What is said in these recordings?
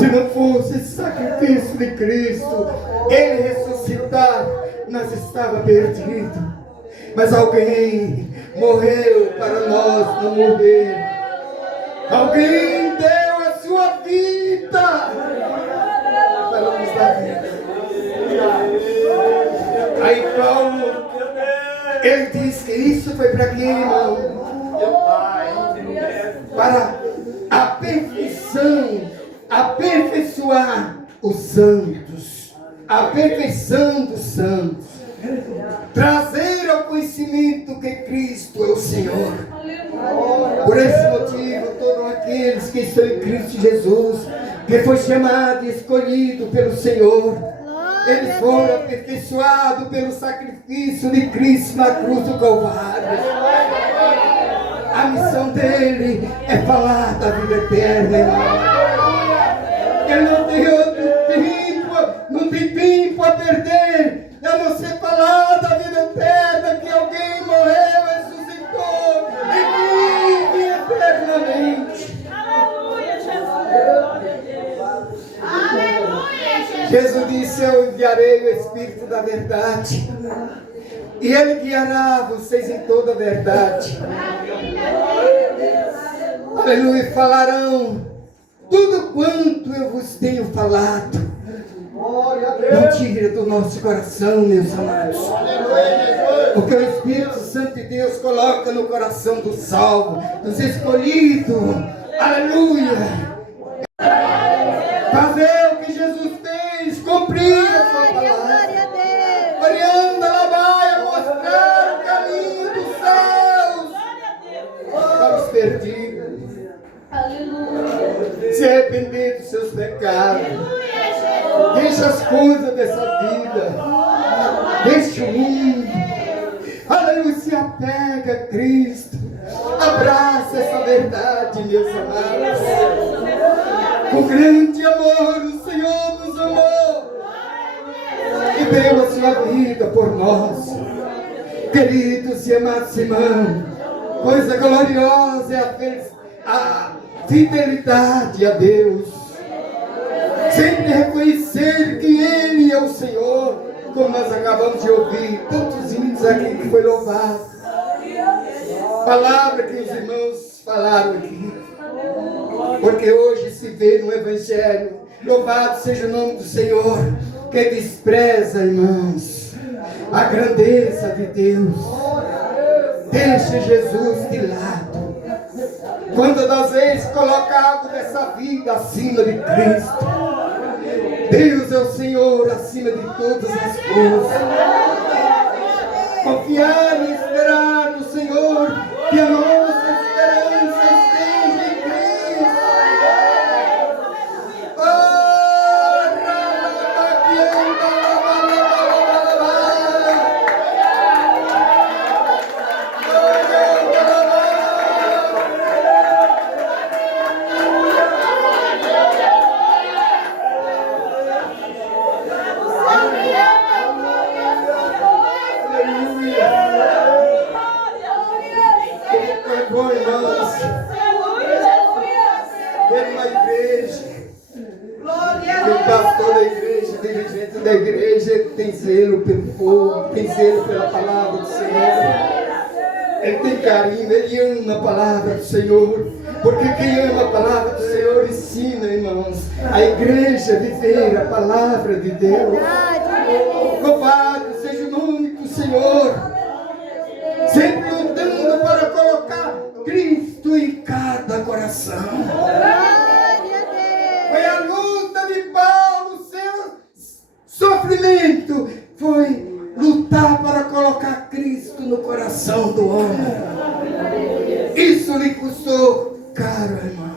Se não fosse esse sacrifício de Cristo, Ele ressuscitar, nós estávamos perdidos. Mas alguém morreu para nós não morrer. Alguém deu a sua vida para nos dar vida. Aí Paulo, ele diz que isso foi para quê, irmão? Para a perfeição, aperfeiçoar os santos, a perfeição dos santos, trazer ao conhecimento que Cristo é o Senhor. Por esse motivo, todos aqueles que estão em Cristo Jesus, que foi chamado e escolhido pelo Senhor, eles foram aperfeiçoados pelo sacrifício de Cristo na cruz do Calvário. A missão dele é falar da vida eterna, irmão. Ele não tem outro tempo, não tem tempo a perder. É você falar da vida eterna, que alguém morreu, ressuscitou e vive eternamente. Aleluia, Jesus. Aleluia, Jesus. Jesus disse: eu enviarei o Espírito da verdade, e Ele guiará vocês em toda a verdade. Aleluia. Falarão tudo quanto eu vos tenho falado. Não tire do nosso coração, meus amados, porque o Espírito Santo de Deus coloca no coração do salvo, dos escolhidos. Aleluia. Fazer o que Jesus fez, cumprir a sua palavra. Orianda, ela vai mostrar o caminho dos céus para os perdidos. Se arrepender dos seus pecados. Deixa as coisas dessa vida. Deixa o mundo. Aleluia. Se apega a Cristo. Abraça essa verdade, meus amados. Com grande amor o Senhor nos amou e deu a sua vida por nós. Queridos e amados irmãos, coisa gloriosa é a fidelidade a Deus. Sempre reconhecer que Ele é o Senhor, como nós acabamos de ouvir tantos hinos aqui que foi louvado. Palavra que os irmãos falaram aqui, porque hoje se vê no Evangelho, louvado seja o nome do Senhor, que despreza, irmãos, a grandeza de Deus. Deixe Jesus de lado. Quando das vezes colocado nessa vida acima de Cristo, Deus é o Senhor acima de todas as coisas. Confiar e esperar no Senhor, que a nossa esperança esteja em Cristo. Da igreja tem zelo pelo povo, tem zelo pela palavra do Senhor. Ele tem carinho, ele ama a palavra do Senhor, porque quem ama a palavra do Senhor ensina, irmãos, a igreja a viver a palavra de Deus. Louvado seja o nome do Senhor, sempre lutando para colocar Cristo em cada coração. Foi a luta de Paulo, seu sofrimento foi lutar para colocar Cristo no coração do homem. Isso lhe custou caro, irmão.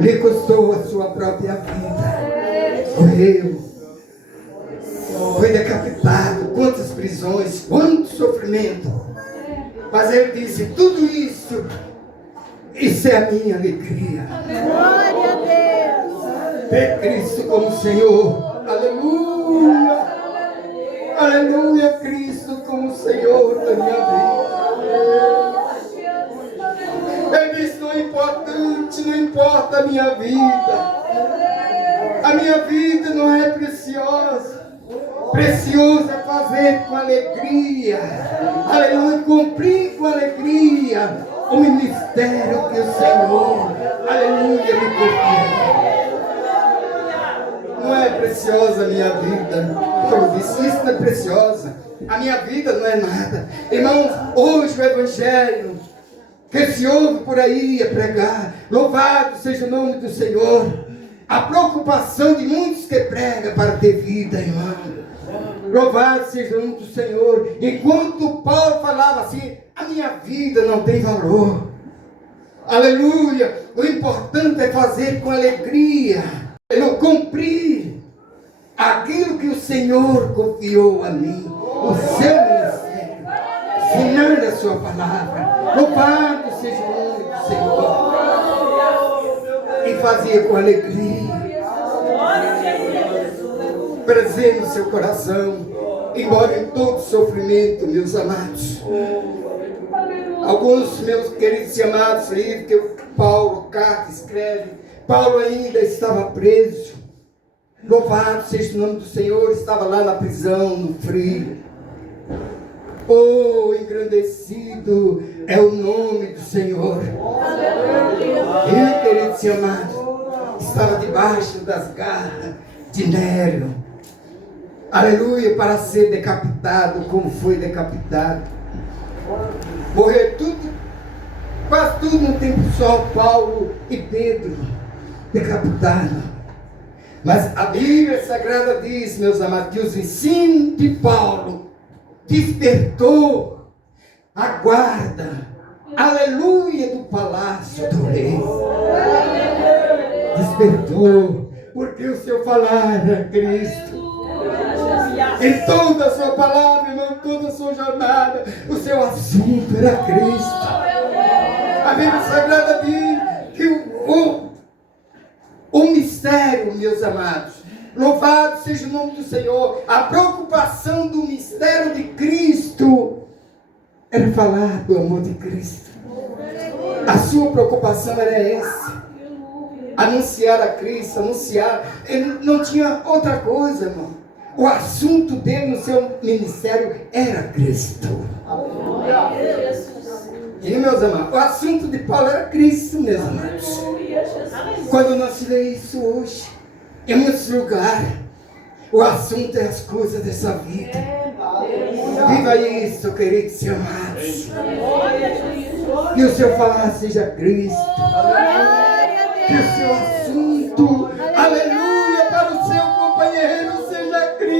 Lhe custou a sua própria vida. Morreu. Foi decapitado. Quantas prisões, quanto sofrimento. Mas ele disse: tudo isso é a minha alegria. Glória a Deus. Ter Cristo como Senhor. Aleluia. Aleluia, Cristo como Senhor da minha vida. Ele disse: não é importante não importa a minha vida. A minha vida não é preciosa. Precioso é fazer com alegria. Aleluia, cumprir com alegria o ministério que o Senhor, aleluia, me confiou. Não é preciosa a minha vida. Eu disse, isso não é preciosa. A minha vida não é nada. Irmãos, hoje o Evangelho que se ouve por aí a pregar, louvado seja o nome do Senhor. A preocupação de muitos que pregam para ter vida, irmão. Louvado seja o nome do Senhor. Enquanto Paulo falava assim, a minha vida não tem valor. Aleluia. O importante é fazer com alegria. Eu cumprir aquilo que o Senhor confiou a mim. O seu ministério. Ensinar a sua palavra. Louvado seja o nome do Senhor. E fazia com alegria. Prazer no seu coração, embora em todo sofrimento, meus amados. Alguns meus queridos e amados livros que Paulo, carta, escreve, Paulo ainda estava preso. Louvado seja o nome do Senhor, estava lá na prisão, no frio. Oh, engrandecido é o nome do Senhor. Eu, queridos e amados, estava debaixo das garras de Nero. Aleluia, para ser decapitado como foi decapitado. Morrer tudo, quase tudo no tempo só, Paulo e Pedro decapitados. Mas a Bíblia Sagrada diz, meus amados, que os ensinos de Paulo despertou a guarda, aleluia, do palácio do rei. Despertou, porque o seu falar era Cristo. Em toda a sua palavra, irmão, toda a sua jornada, o seu assunto era Cristo. A Bíblia Sagrada diz que o mistério, meus amados, louvado seja o nome do Senhor, a preocupação do mistério de Cristo era falar do amor de Cristo. A sua preocupação era essa. Anunciar a Cristo, anunciar. Ele não tinha outra coisa, irmão. O assunto dele no seu ministério era Cristo. E, meus amados, o assunto de Paulo era Cristo, meus amados. Quando nós lê isso hoje, em muitos lugares, o assunto é as coisas dessa vida. Viva isso, queridos e amados. Que o seu falar seja Cristo. Que o seu assunto, aleluia, para o seu companheiro seja Cristo.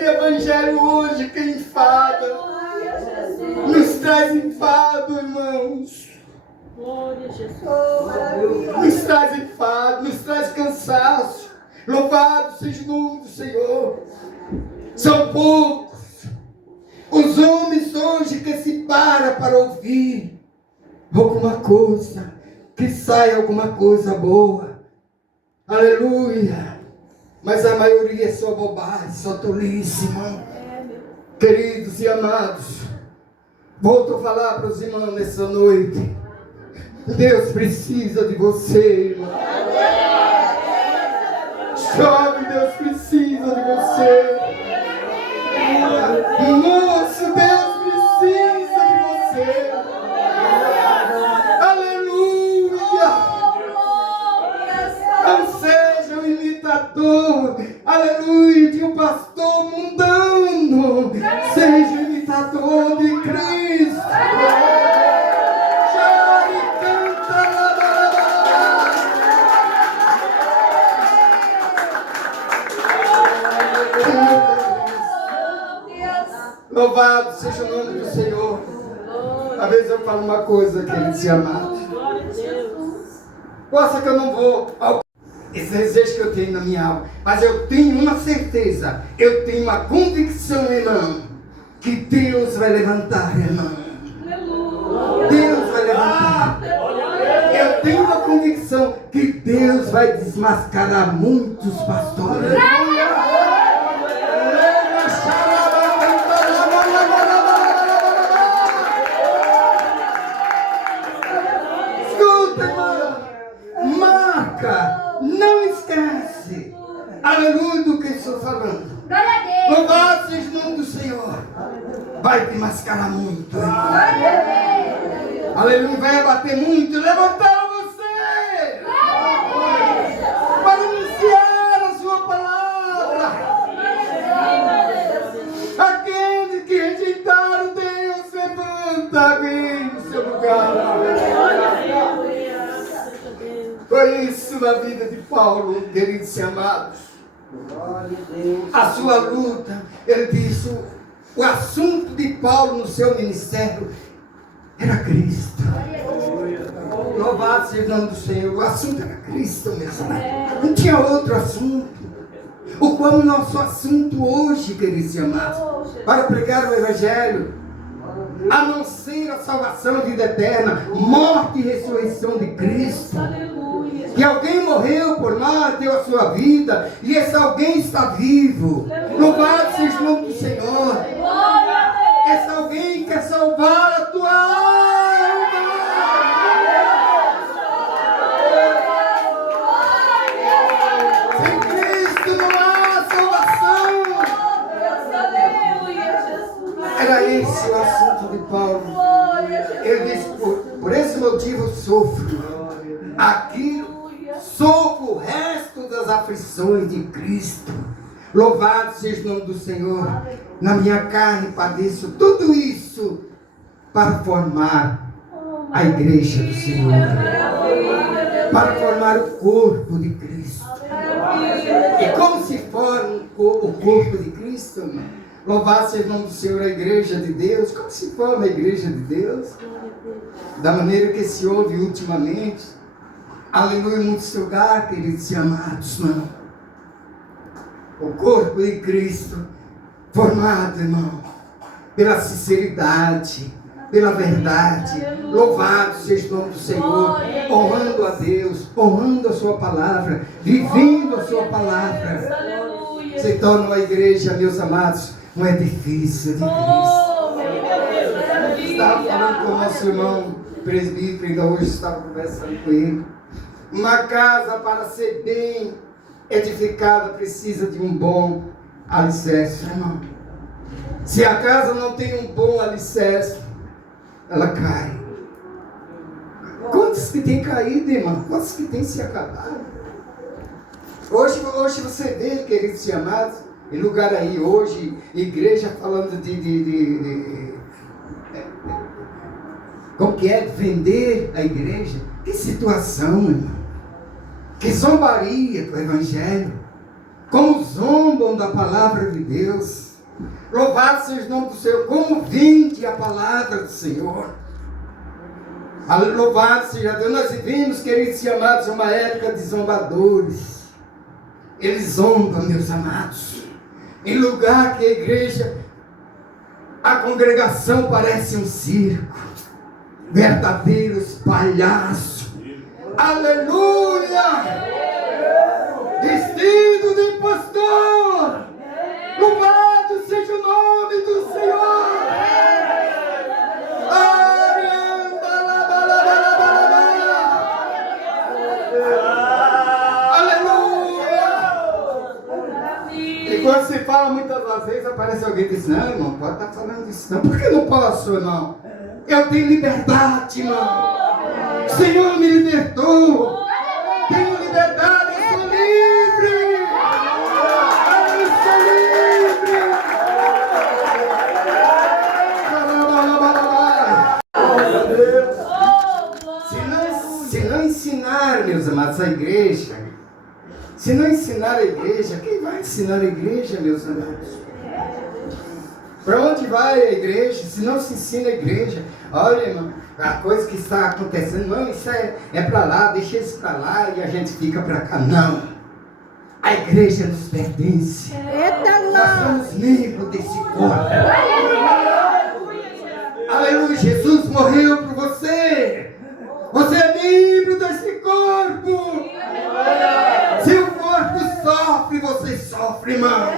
Evangelho hoje que enfada, nos traz enfado, irmãos. Nos traz enfado, nos traz cansaço. Louvado seja o nome do Senhor. São poucos os homens hoje que se param para ouvir alguma coisa, que sai alguma coisa boa. Aleluia. Mas a maioria é só bobagem, só tolice, irmão. Queridos e amados, volto a falar para os irmãos nessa noite. Deus precisa de você, irmão. Chove, Deus precisa de você. Moço, Deus precisa de você. Aleluia. Não seja um imitador, aleluia, de um pastor mundano. Seja imitador de Cristo. Louvado seja o nome do Senhor. Às vezes eu falo uma coisa, queridos e amados. Poxa, que eu não vou ao esse desejo que eu tenho na minha alma, mas eu tenho uma certeza, eu tenho uma convicção, irmão, que Deus vai levantar, irmão. Deus vai levantar. Eu Eu tenho uma convicção que Deus vai desmascarar muitos pastores. Escuta, irmão. Marca. Não esquece. Aleluia do que estou falando. Louvado seja o nome do Senhor. Vai desmascarar muito. Aleluia. Vai abater muito. Levantar você. Para anunciar a sua palavra. Aqueles que rejeitaram Deus, levanta alguém no seu lugar. Foi isso na vida de Paulo, queridos e amados. A sua luta, ele disse, o assunto de Paulo no seu ministério era Cristo. Louvado seja o nome do Senhor. O assunto era Cristo mesmo. Não tinha outro assunto. O qual o nosso assunto hoje, queridos e amados, para pregar o Evangelho, a não ser a salvação, a vida eterna, morte e ressurreição de Cristo. Que alguém morreu por nós, deu a sua vida, e esse alguém está vivo. Louvado seja o nome do Senhor. Esse alguém quer salvar a tua alma. Sem Cristo não há salvação. Era esse o assunto de Paulo. Ele disse, por esse motivo sofro. Aquilo sofro o resto das aflições de Cristo. Louvado seja o nome do Senhor. Na minha carne padeço tudo isso para formar a igreja do Senhor, para formar o corpo de Cristo. E como se forma o corpo de Cristo, irmão? Louvado seja o nome do Senhor, a igreja de Deus. Como se forma a igreja de Deus? Da maneira que se ouve ultimamente. Aleluia, muitos lugares, queridos e amados, irmão. O corpo de Cristo, formado, irmão, pela sinceridade, pela verdade. Louvado seja o nome do Senhor, honrando a Deus, honrando a sua palavra, vivendo a sua palavra. Se torna uma igreja, meus amados, um edifício de Cristo. Estava falando com o nosso irmão presbítero, ainda hoje estava conversando com ele. Uma casa, para ser bem edificada, precisa de um bom alicerce, irmão. Se a casa não tem um bom alicerce, ela cai. Quantos que tem caído, irmão? Quantos que tem se acabado? Hoje você vê, queridos e amados, em lugar aí, hoje, igreja falando como que é vender a igreja? Que situação, irmão. Que zombaria do Evangelho. Como zombam da palavra de Deus. Louvado seja o nome do Senhor. Como vende a palavra do Senhor. Louvado seja Deus. Nós vivemos, queridos e amados, uma época de zombadores. Eles zombam, meus amados. Em lugar que a igreja, a congregação parece um circo. Verdadeiros palhaços. Aleluia! Vestido de pastor! Louvado seja o nome do Senhor! Aleluia! E quando se fala muitas das vezes, aparece alguém que diz, não, irmão, pode estar falando isso não. Por que não posso, irmão? Eu tenho liberdade, irmão. O Senhor me libertou. Tenho liberdade, eu sou livre. Eu sou livre. Se não ensinar, meus amados, a igreja, se não ensinar a igreja, quem vai ensinar a igreja, meus amados? Para onde vai a igreja? Se não se ensina a igreja, olha, irmão, a coisa que está acontecendo, não, isso é para lá, deixa isso para lá e a gente fica para cá. Não. A igreja nos pertence. Nós somos membros desse corpo. Aleluia, Jesus morreu por você. Você é membro desse irmão.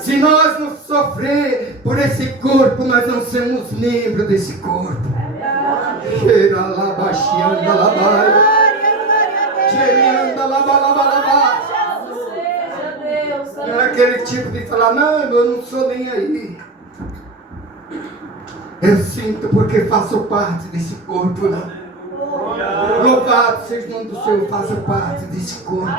Se nós não sofrer por esse corpo, nós não somos membros desse corpo. Cheira lá, baixando lá, cheirando lá, não é aquele tipo de falar, não, eu não sou nem aí. Eu sinto porque faço parte desse corpo, não. Louvado seja o nome do Senhor, faço parte desse corpo.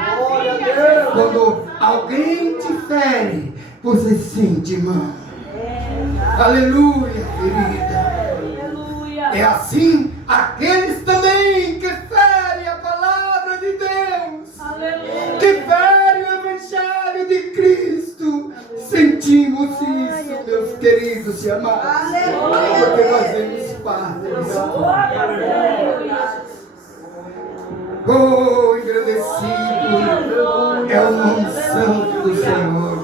Quando alguém te fere, você sente, irmão. Aleluia, querida. É assim, aqueles também que ferem a palavra de Deus, que ferem o Evangelho de Cristo, sentimos isso, meus queridos e amados, porque nós temos parte desse corpo. Oh, engrandecido é o nome santo do Senhor.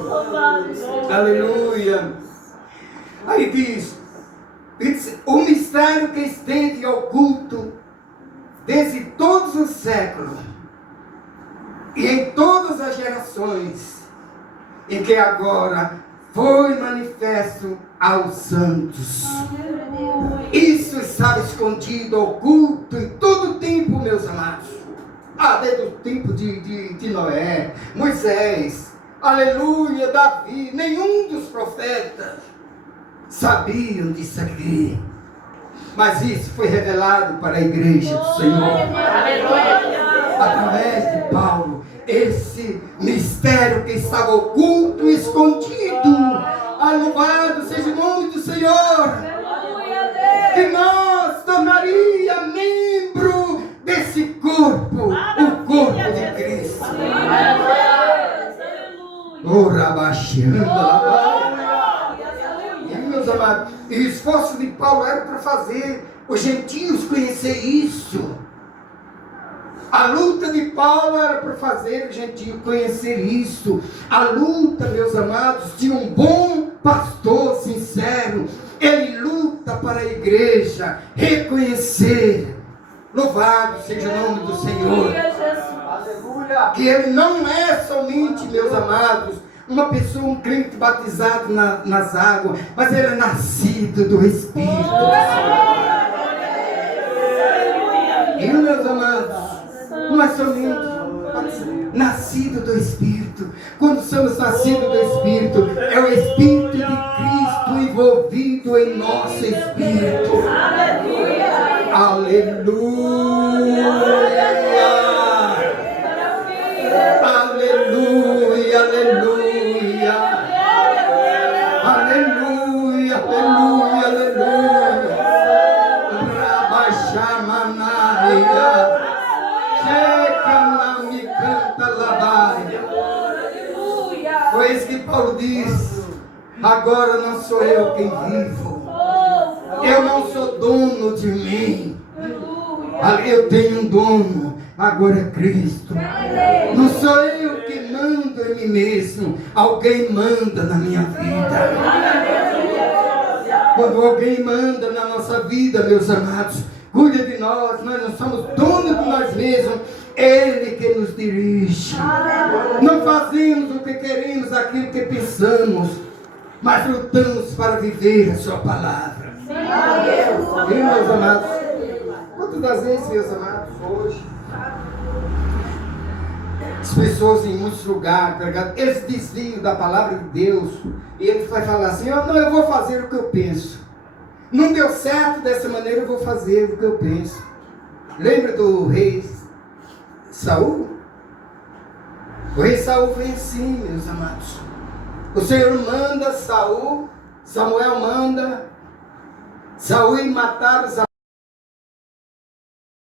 Aleluia. Aí diz, o mistério que esteve oculto desde todos os séculos e em todas as gerações, e que agora foi manifesto aos santos. Isso estava escondido, oculto em todo o tempo, meus amados. Desde o tempo de Noé, Moisés, aleluia, Davi, nenhum dos profetas sabiam disso aqui. Mas isso foi revelado para a igreja do Senhor, através de Paulo. Esse mistério que estava oculto e escondido, louvado seja o nome do Senhor, que nós tornaria membro desse corpo, o corpo de Cristo. Ora, baixando meus amados, e o esforço de Paulo era para fazer os gentios conhecer isso. A luta de Paulo era para fazer o gentio conhecer isso. A luta, meus amados, de um bom pastor sincero. Ele luta para a igreja reconhecer. Louvado seja o nome do Senhor. Aleluia. Que ele não é somente, meus amados, uma pessoa, um crente batizado nas águas, mas ele é nascido do Espírito. E meus amados, não é somente nascido do Espírito. Quando somos nascidos do Espírito, é o Espírito de Cristo envolvido em nosso espírito. Aleluia! Aleluia! Aleluia! Aleluia! Aleluia! Aleluia! Aleluia! Rabaxamanaia! Foi isso que Paulo diz. Agora não sou eu quem vivo. Eu não sou dono de mim. Eu tenho um dono. Agora é Cristo. Não sou eu que mando em mim mesmo. Alguém manda na minha vida. Quando alguém manda na nossa vida, meus amados, cuida de nós não somos donos de nós mesmos. Ele que nos dirige. Não fazemos o que queremos, aquilo que pensamos, mas lutamos para viver a sua palavra. E meus amados, quantas das vezes, meus amados, hoje as pessoas em muitos lugares, eles desviam da palavra de Deus, e ele vai falar assim, não, eu vou fazer o que eu penso. Não deu certo dessa maneira, eu vou fazer o que eu penso. Lembra do rei Saul? O rei Saul foi assim, meus amados. O Senhor manda Samuel manda Saul ir matar os